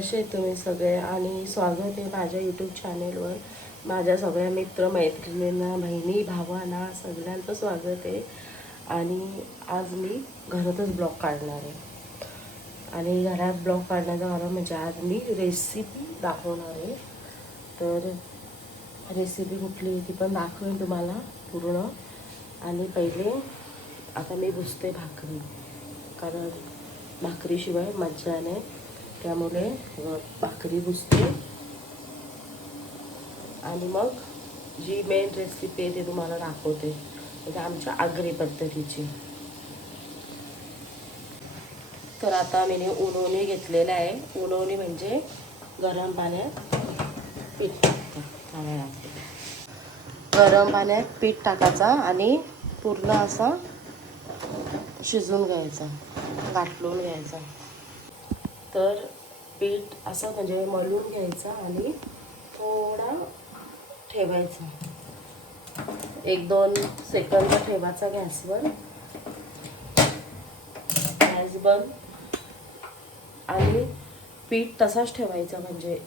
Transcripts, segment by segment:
कसे तुम्ही सगळे आणि स्वागत आहे माझ्या यूट्यूब चॅनेलवर माझ्या सगळ्या मित्र मैत्रिणींना बहिणी भावांना सगळ्यांचं स्वागत आहे. आणि आज मी घरातच ब्लॉग काढणार आहे. आणि घरात ब्लॉग काढण्याचं कारण म्हणजे आज मी रेसिपी दाखवणार आहे. तर रेसिपी कुठली ती पण दाखवेन तुम्हाला पूर्ण. आणि पहिले आता मी बुजते भाकरी. कारण भाकरीशिवाय मज्जा नाही. त्यामुळे भाकरी बुजते. आणि मग जी मेन रेसिपी आहे ती तुम्हाला दाखवते. म्हणजे आमच्या आगरी पद्धतीची. तर आता मी उनवणी घेतलेलं आहे. उनवणी म्हणजे गरम पाण्यात पीठ टाकतं. गरम पाण्यात पीठ टाकायचा आणि पूर्ण असा शिजून घ्यायचा. गाठलून घ्यायचा. तर पीठ असं म्हणजे मळून घ्यायचं आणि थोडा ठेवायचा. एक दोन सेकंद ठेवायचा गॅसवर. गॅस बंद. आणि पीठ तसाच ठेवायचा म्हणजे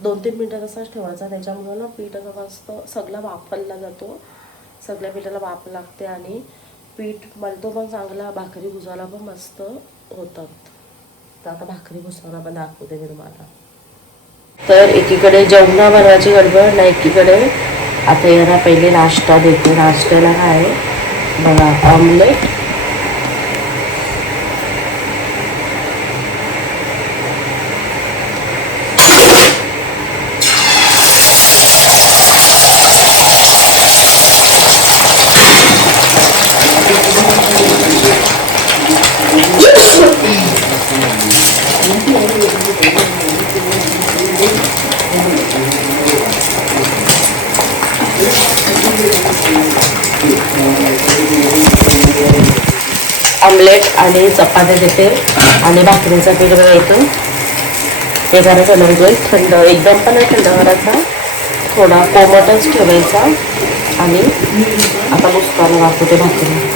दोन तीन मिनटं तसाच ठेवायचा. त्याच्यामुळं ना पीठ असं मस्त सगळा वापरला जातो. सगळ्या पिठाला वाफ लागते आणि पीठ मलतो पण चांगला. भाकरी भुजायला पण मस्त होतात. तर आता भाकरी भुसायला पण दाखवते मी तुम्हाला. तर एकीकडे जेवणा बनवायची गडबड ना एकीकडे आता यांना पहिले नाश्ता देते नाश्त्याला काय आहे? बघा ऑमलेट ऑमलेट आणि चपात्या देते. आणि भाकरीचा पीठ वगैरे येतो हे करायचं म्हणजे थंड एकदम पण नाही थंड करायचा थोडा कोमटच ठेवायचा. आणि आता उसकाला वापरते भाकरी.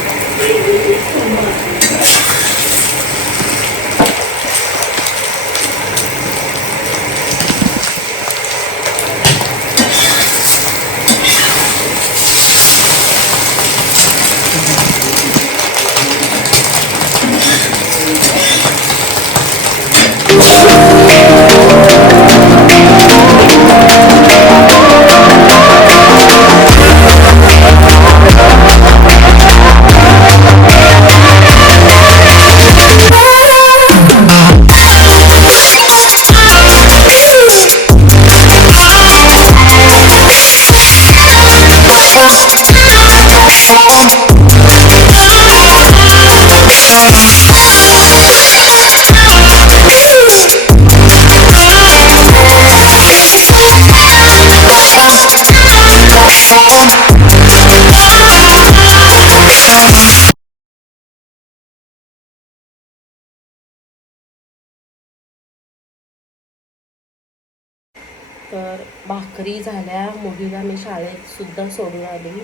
तर भाकरी झाल्या मुलीला मी शाळेतसुद्धा सोडून आली.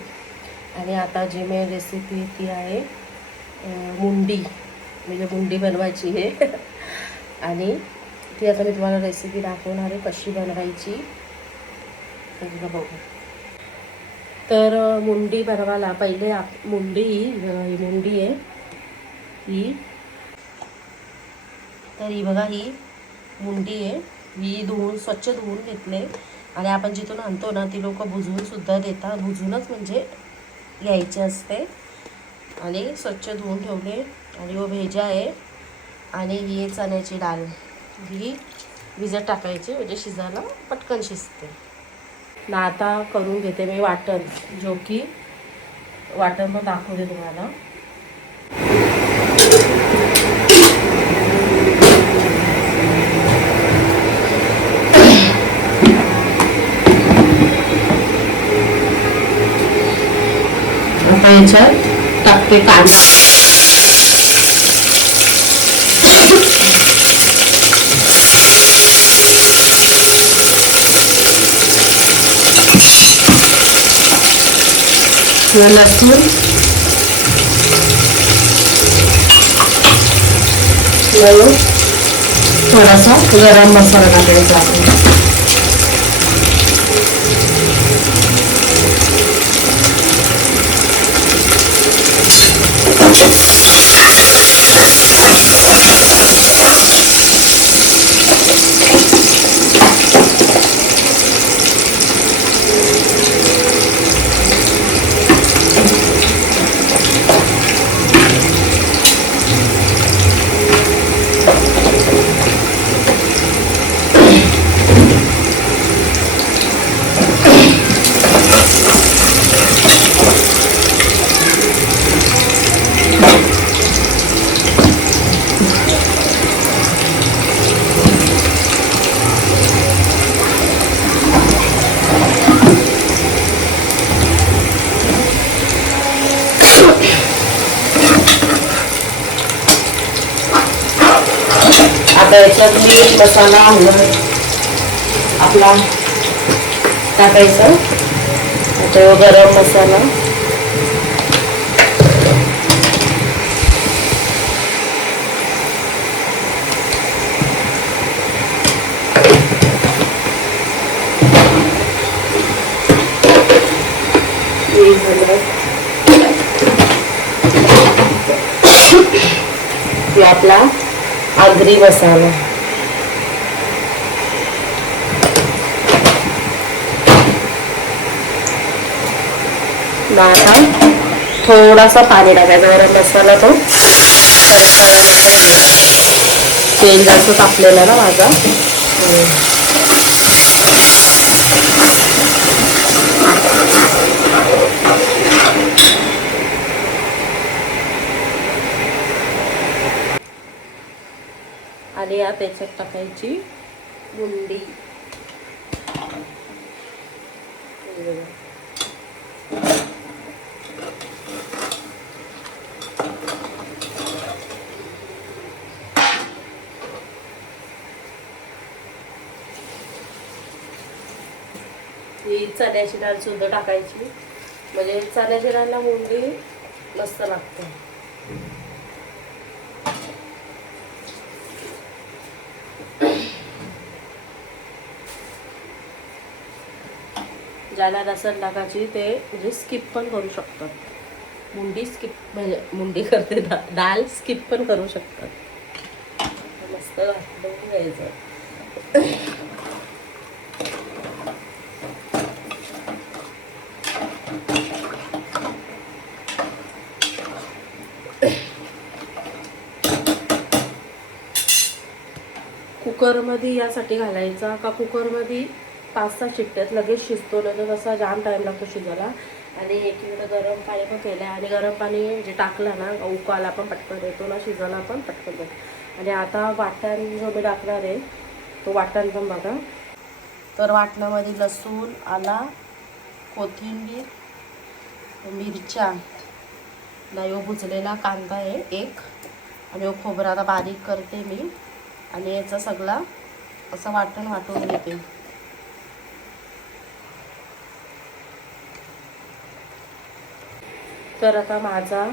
आणि आता जी मी रेसिपी ती आहे मुंडी. म्हणजे मुंडी बनवायची आहे. आणि ती आता मी तुम्हाला रेसिपी दाखवणार आहे कशी बनवायची. तर बघू तर मुंडी बनवायला पहिले आप मुंडी ही मुंडी आहे. ही. तर ही बघा ही मुंडी आहे. मी धुवून स्वच्छ धुवून घेतले. आणि आपण जिथून आणतो ना ती लोक बुजूनसुद्धा देतात. बुजूनच म्हणजे घ्यायचे असते. आणि स्वच्छ धुवून ठेवले. आणि व भेजा आहे. आणि ही आहे चण्याची डाळ. ही भिजत टाकायची. म्हणजे शिजायला पटकन शिजते. ना आता करून घेते मी वाटण. जो की वाटण पण दाखवते तुम्हाला. याच्यात टाकते कांदा. लसूण. थोडासा गरम मसाला टाकायचा आहे आता याच्यात मीठ मसाला हळद आपला टाकायचा. त्याच्यावर गरम मसाला. झालं. आपला आगरी मसाला. मग आता थोडासा पाणी टाकायचा गरम मसाला तो. तेल जास्त तापलेला ना माझा. आणि या त्याच्यात टाकायची मुंडी ही चण्याची डाळ सुद्धा टाकायची. म्हणजे चण्याची डाळला मुंडी मस्त लागते. ज्याला लसण टाकायची ते म्हणजे स्किप पण करू शकतात. मुंडी स्किप म्हणजे मुंडी करते डाळ स्किप पण करू शकतात. मस्त घालून घ्यायचं कुकरमध्ये यासाठी घालायचा का कुकरमध्ये पाच सहा शिट्ट्यात लगेच शिजतो नाही तर कसा जाम टाईम लागतो शिजायला. आणि एकीकडे गरम पाणी पण केलं आहे आणि गरम पाणी जे टाकलं ना उकाला पण पटकन येतो ना शिजायला पण पटकन येतो आणि आता वाटण जो मी टाकणार आहे तो वाटण पण बघा. तर वाटणामध्ये लसूण आला कोथिंबीर मिरच्या. नाही हो भुजलेला कांदा आहे एक. आणि हो, खोबरा आता बारीक करते मी. आणि याचा सगळा असं वाटण वाटून घेते. तर आता माझा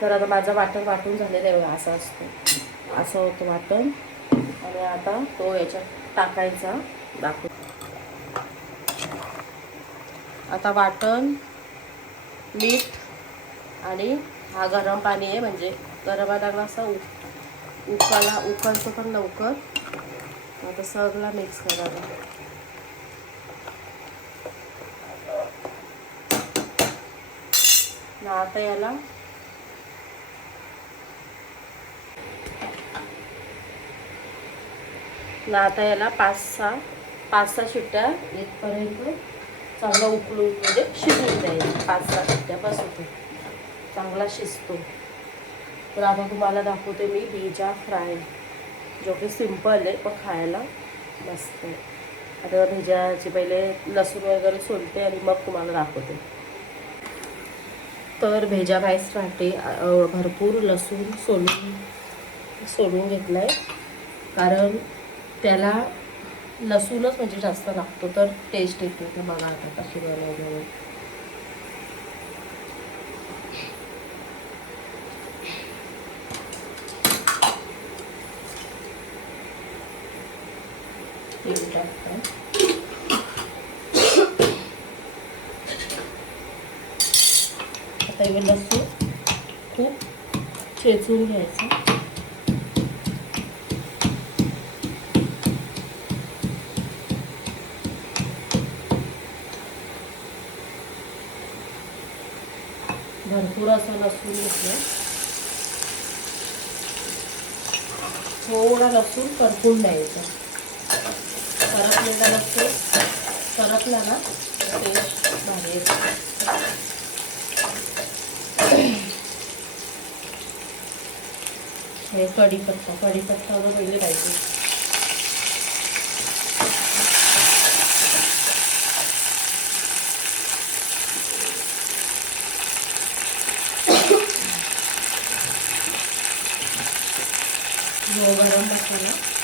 तर आता माझं वाटण वाटून झालेलं आहे बघा असं असतं. असं होतं वाटण. आणि आता तो याच्यात टाकायचा दाखव. आता वाटण मीठ आणि हा गरम पाणी आहे म्हणजे गरम लागला असा उकाला उकळतो पण लवकर. आता सगळा मिक्स करायला. आता याला ना आता याला पाच सहा पाच सहा शिट्ट्या इथपर्यंत चांगला उकळून म्हणजे शिजवून जाईल पाच सहा शिट्ट्या बसवतो चांगला शिजतो. तर आता तुम्हाला दाखवते मी बीजा फ्राय जो की सिंपल आहे पण खायला मस्त आहे. आता भेजाची पहिले लसूण वगैरे सोलते आणि मग तुम्हाला दाखवते. तर भेजा भाईसाठी भरपूर लसूण सोलून सोलून घेतलं आहे कारण त्याला लसूणच म्हणजे जास्त लागतो तर टेस्ट येते ते मला आता कशी टाकतो आता हे लसूण खूप चेचून घ्यायचं. भरपूर असं लसूण घेतलं. थोडा लसूण परतून द्यायचा. परतलेला लसूण करपला ना टेस्ट भारी येते हे कढीपत्ता कढीपत्ता वगैरे पहिले पाहिजे जो गरम मसाला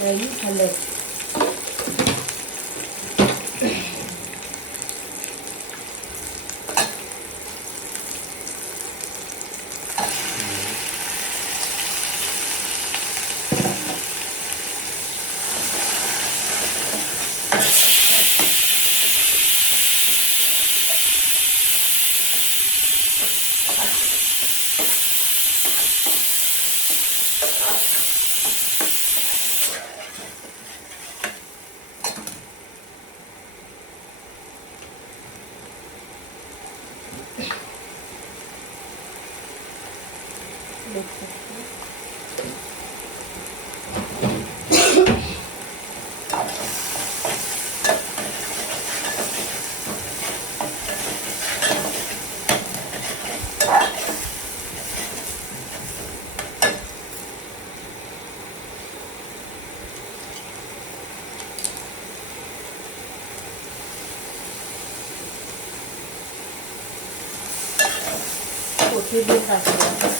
आणि हळद कोथिंबीर टाकूया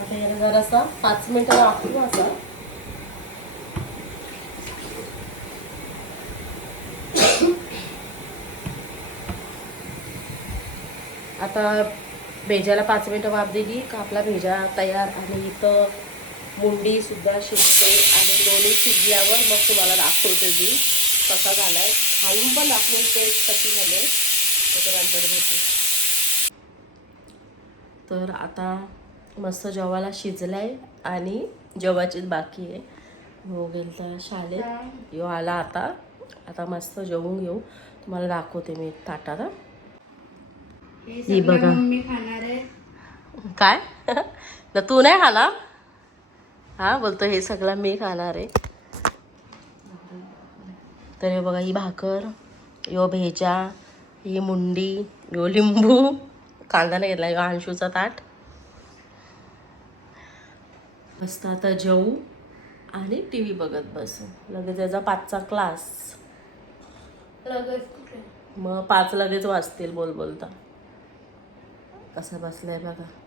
आता याला जरासा पाच मिनिटं वापरू असं. आता भेजाला पाच मिनिटं वाफ दिली का आपला भेजा तयार आणि इथं मुंडी सुद्धा शिजते आणि दोन्ही शिजल्यावर मग तुम्हाला दाखवते मी कसा झालाय. खाऊन पण दाखवून ते कशी झाले त्याच्यानंतर भेटू. तर आता मस्त जेवायला शिजलाय आणि जेवायचीच बाकी आहे. हो गेलता शाळेत. यो आला आता. आता मस्त जेवून घेऊ. तुम्हाला दाखवते मी ताटात हं. सगळं बघा. मम्मी खाणार आहे. काय? तू नाही खाला हा बोलतो हे सगळं मी खाणार आहे. तर हे बघा ही भाकर यो भेजा ही मुंडी यो लिंबू. कांदा नाही घेतला यो अंशूचा ताट. मस्त आता जेऊ आणि टी व्ही बघत बसू. लगेच याचा पाचचा क्लास. लगेच मग पाच लगेच वाचतील बोल बोलता. कसं बसलंय बघा.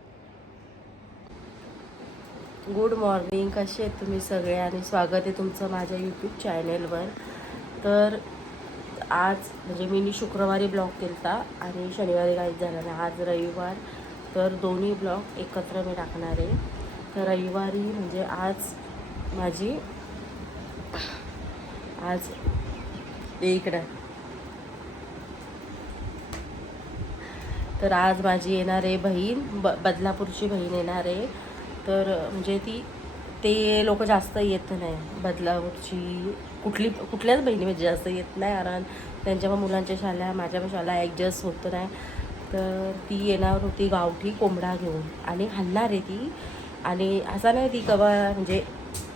गुड मॉर्निंग कसे आहेत तुम्ही सगळे? आणि स्वागत आहे तुमचं माझ्या यूट्यूब चॅनेलवर तर आज म्हणजे मी शुक्रवारी ब्लॉग केला आणि शनिवारी काहीच झाला नाही. आज रविवार तर दोन्ही ब्लॉग एकत्र मी टाकणार आहे. तर रविवारी म्हणजे आज माझी आज इकडं. तर आज माझी येणार आहे बहीण ब बदलापूरची बहीण येणार आहे. तर म्हणजे ती ते लोक जास्त येत नाही. बदलापूरची कुठली कुठल्याच बहिणी म्हणजे जास्त येत नाही कारण त्यांच्या पण मुलांच्या शाला माझ्या पण शाळा ॲडजस्ट होत नाही. तर ती येणार होती गावठी कोंबडा घेऊन आणि हाणणार आहे ती. आणि असा नाही ती कवा म्हणजे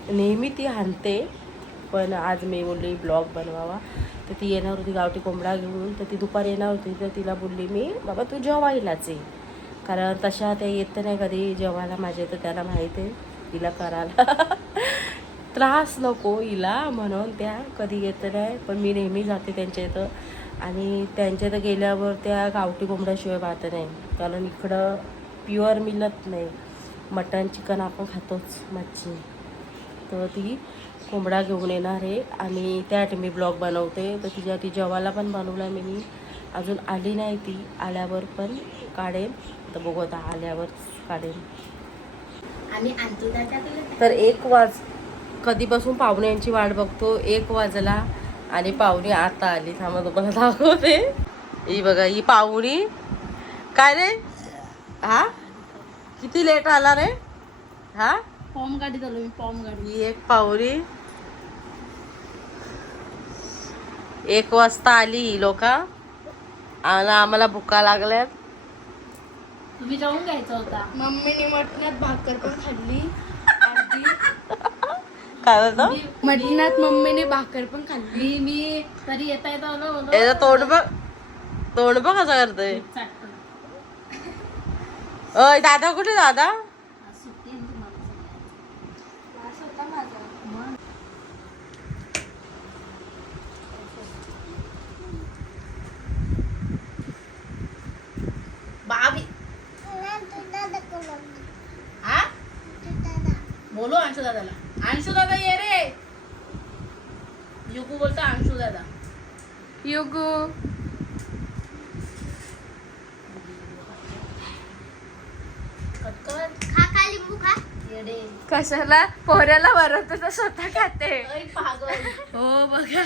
नेहमी ती हाणते पण आज मी बोलली ब्लॉग बनवावा. तर ती येणार होती गावठी कोंबडा घेऊन तर ती दुपारी येणार होती तर तिला बोलली मी बाबा तू जेवायलाच ये कारण तशा त्या येत नाही कधी. जेवायला माझे तर त्याला माहीत आहे. तिला करायला. त्रास नको हिला म्हणून त्या कधी येत नाही. पण मी नेहमी जाते त्यांच्या इथं. आणि त्यांच्या इथं गेल्यावर त्या गावठी कोंबड्याशिवाय पाहत नाही. कारण इकडं प्युअर मिळत नाही. मटन चिकन आपण खातोच मच्छी. तर ती कोंबडा घेऊन येणार आहे. आणि त्यासाठी मी ब्लॉग बनवते. तर तिच्या ती जेवायला पण बनवला मी. अजून आली नाही ती. आल्यावर पण काढेन. तर बघू आता आल्यावर त्याच्याकडे तर एक वाज कधीपासून पाहुण्यांची वाट बघतो? एक वाजला आणि पाहुणी आता आली. थांबा तुम्हाला दाखवते. ही बघा ही पाहुणी. काय रे? हा? किती लेट आला रे? हा? फॉर्म गाडी चालू मी फॉर्म गाडी ही एक पाहुणी. एक वाजता आली ही लोक. आम्हाला भुका लागल्यात. तुम्ही जाऊन घ्यायचा होता. मम्मीने मटणात भाकर पण खाल्ली. काय होतं मटणात मम्मीने भाकर पण खाल्ली. मी तरी येता येता ओलो याचं तोंड बघ. तोंड बघ कसं करतोय. अय दादा कुठे दादा आज सुट्टी आहे ना तुम्हाला सगळ्यांना. मग. बाबी हा बोलो अंशु दादाला. अंशु दादा ये रे. युगू बोलता अंशु दादा. युगू. येडे कशाला? पोऱ्याला भरवतो तर स्वतः खाते. ऐ पागल. हो बघा.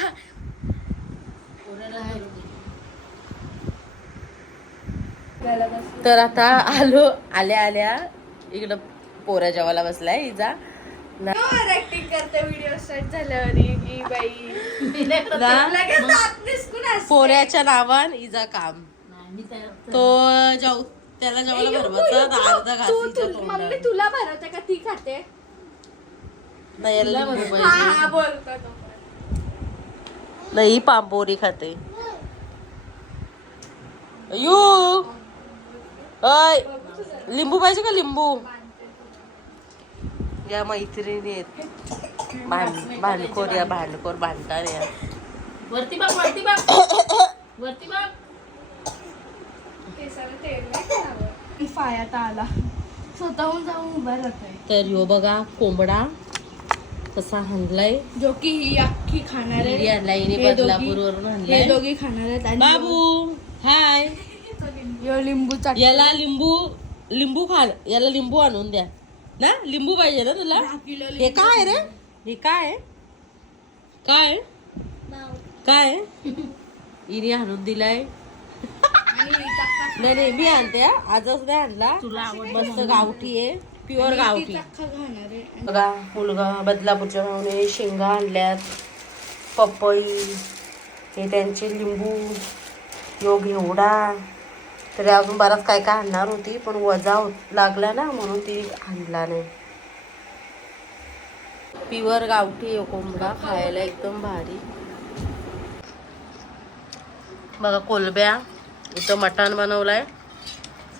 तर आता आलो आल्या आल्या. इकडं पोरा जेवायला बसलाय इजा ऍक्टिंग करते व्हिडिओ स्टार्ट झाल्यावर की बाई. असते. पोऱ्याच्या नावान इजा काम. तो जाऊ त्याला जेवायला भरवायचा तर अर्धा तुला भरवते का? ती खाते? हा हा. नाही पांपोरी खाते. यू अय लिंबू पाहिजे का लिंबू? या मैत्रिणी आहेत. भांड भांडखोर या भांडखोर भांडणार या. वरती बघ वरती बघ. वरती बघ. आला. स्वतःहून जाऊन उभा राहतोय. तर यो बघा कोंबडा कसा हाणलाय. जो की ही अख्खी खाणार आहे. हिने हे हे आणलाय. दोघी खाणार आहेत आणि बाबू हाय. यो लिंबू चाट याला लिंबू लिंबू खा याला लिंबू आणून द्या. ना लिंबू पाहिजे ना तुला? हे काय रे? हे काय? काय? काय? हिने आणून दिलाय. नाही नाही मी आणते. आजच नाही आणला. तुला मस्त गावठी आहे. प्युअर गावठी. बघा मुलगा बदलापूरच्या भावने शेंगा आणल्यात. पपई हे त्यांचे लिंबू. योग एवढा तरी अजून बराच काय काय आणणार होती पण वजा होत लागला ना म्हणून ती आणला नाही. प्युअर गावठी आहे कोंबडा खायला एकदम भारी. बघा कोलब्या इथं मटण बनवलाय.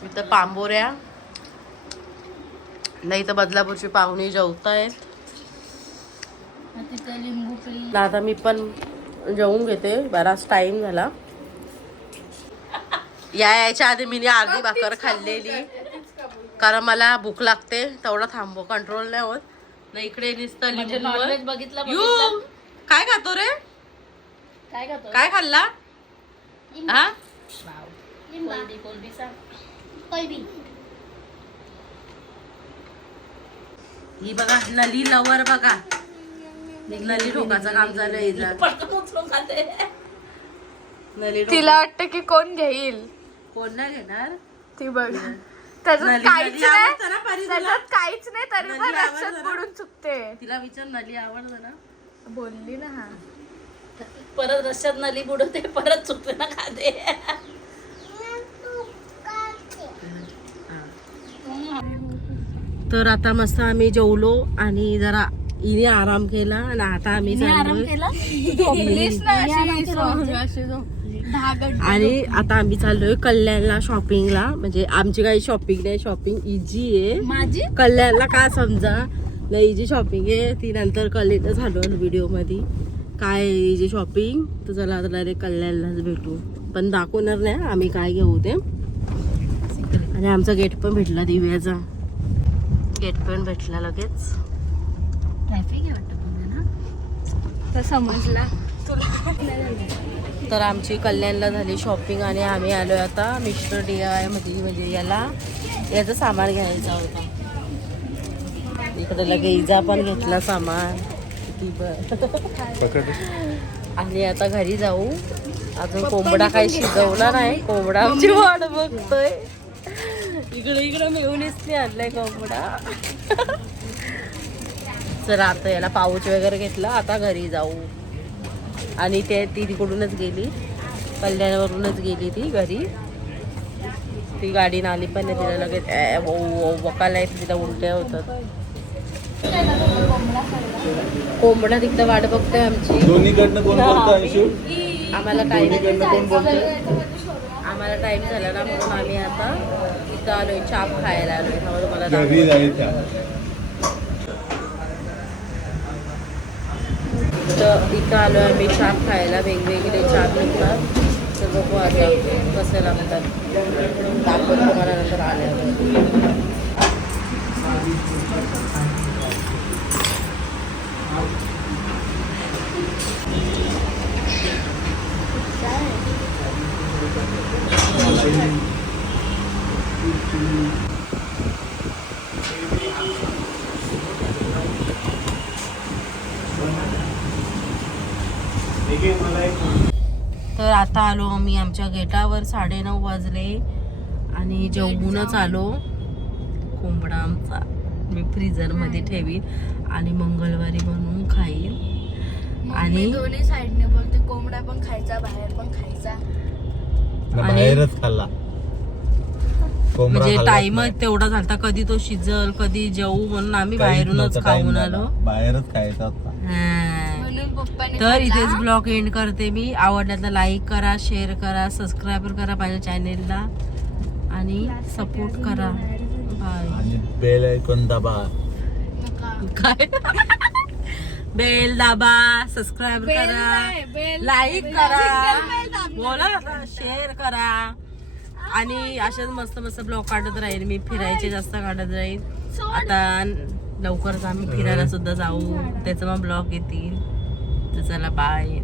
इथं पांबोऱ्या नाही तर बदलापूरची पाहुणे पिळी. ना आता मी पण जेवून घेते. बराच टाइम झाला. या यायच्या आधी मी अर्धी भाकर खाल्लेली. कारण मला भूक लागते तेवढा थांबव कंट्रोल नाही होत. ना इकडे नुसतं म्हणजे बघितलं यू! काय खातो रे? काय खातो? काय खाल्ला? हा? ही बघा नली लवर बघा. नली ठोकाचं काम झालं तिला वाटतं की कोण घेईल? कोण नाही घेणार. ती बघ. त्याच्यात नली- काहीच नली नाही. आवडतं ना परी तुला? त्याच्यात काहीच नाही तरी नली पण आवडतं रस्त्यात ना? बुडून चुकते. तिला विचार नली आवडतं ना बोलली ना हा. परत रस्त्यात नली बुडवते परत चुकते ना खाते. तर आता मस्त आम्ही जेवलो आणि जरा हिने आराम केला आणि आता आम्ही चाललोय. झोपलीस ना अशी सो- अशी झोप. आणि आता आम्ही चाललोय कल्याणला शॉपिंगला म्हणजे आमची काही शॉपिंग नाही शॉपिंग इझी आहे. माझी? कल्याणला का समजा? नाही इझी शॉपिंग आहे ती नंतर कळलं झालो व्हिडिओमध्ये काय इझी शॉपिंग तर चला आता डायरेक्ट कल्याणलाच भेटू. पण दाखवणार नाही आम्ही काय घेऊ ते. आणि आमचा गेट पण भेटला दिव्याचा. गेट पण भेटला लगेच. ट्रॅफिक आहे वाटतं ना तर समजला. तर आमची कल्याणला झाली शॉपिंग आणि आम्ही आलो आता मिस्टर डी आयमध्ये म्हणजे याला याचं सामान घ्यायचा होता. इकडे लगे इजा पण घेतला सामान. किती बर. आणि आता घरी जाऊ. अजून कोंबडा काही शिजवला नाही. कोंबडा आमची वाट बघतोय. इकडे इकडे मिळूनच नाही आणलाय कोंबडा. चल आता याला पाऊच वगैरे घेतला. आता घरी जाऊ. आणि ते ती तिकडूनच गेली. कल्याणवरूनच गेली ती घरी. ती गाडी नाली पण आहे तिला लगेच वकाला येते तिला उलट्या होतात. कोंबडा तिकडे वाट बघतोय आमची. दोन्हीकडनं कोण आम्हाला आम्हाला टाईम झाला ना म्हणून आम्ही आता इथं आलोय चाप खायला आलोय. त्यामुळे तर इथं आलो आलो आम्ही चाप खायला वेगवेगळे चाप निघतात. तर बघू आता कसे लागतात. दाखवत तुम्हाला नंतर आल्यावर तर आता आलो आम्ही आमच्या गेटावर साडेनऊ वाजले आणि जेवूनच आलो. कोंबडा आमचा मी फ्रीजरमध्ये ठेवीन आणि मंगळवारी बनवून खाईन. आणि दोन्ही साईडने बोलते कोंबडा पण खायचा बाहेर पण खायचा. बाहेरच खाल्ला. म्हणजे टाइम. तेवढा झालता कधी तो शिजल कधी जेवू म्हणून आम्ही बाहेरूनच खाऊन झाला. आलो. बाहेरच खायचा होता. हा. तर. इथेच ब्लॉग एंड करते मी. आवडल्यात लाईक करा शेअर करा सबस्क्राईब करा माझ्या चॅनेलला आणि सपोर्ट करा. बाय आणि बेल ऐकून दाबा. काय? बेल दाबा सबस्क्राईब करा. लाईक करा. बेल शेअर करा. आणि असेच मस्त मस्त ब्लॉग काढत राहील मी. फिरायचे जास्त काढत राहील आता लवकरच आम्ही फिरायला सुद्धा जाऊ. त्याचा मग ब्लॉग येतील. तर चला बाय